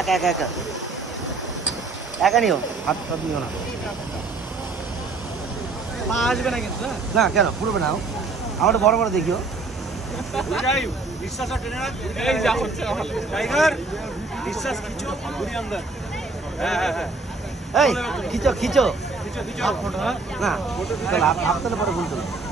একা একা একা একা নিও, হাত হাত নিও না। পা আসবে না কিন্তু না কেন পুরো না, আমার বড় বড় দেখিও। বিশ্বাস টেনে রাখ, এই যা হচ্ছে টাইগার বিশ্বাস খিচো ঘুরি আন্দার। হ্যাঁ হ্যাঁ হ্যাঁ এই খিচো খিচো খিচো খিচো ফটো না, তাহলে আপনার পরে বলতো।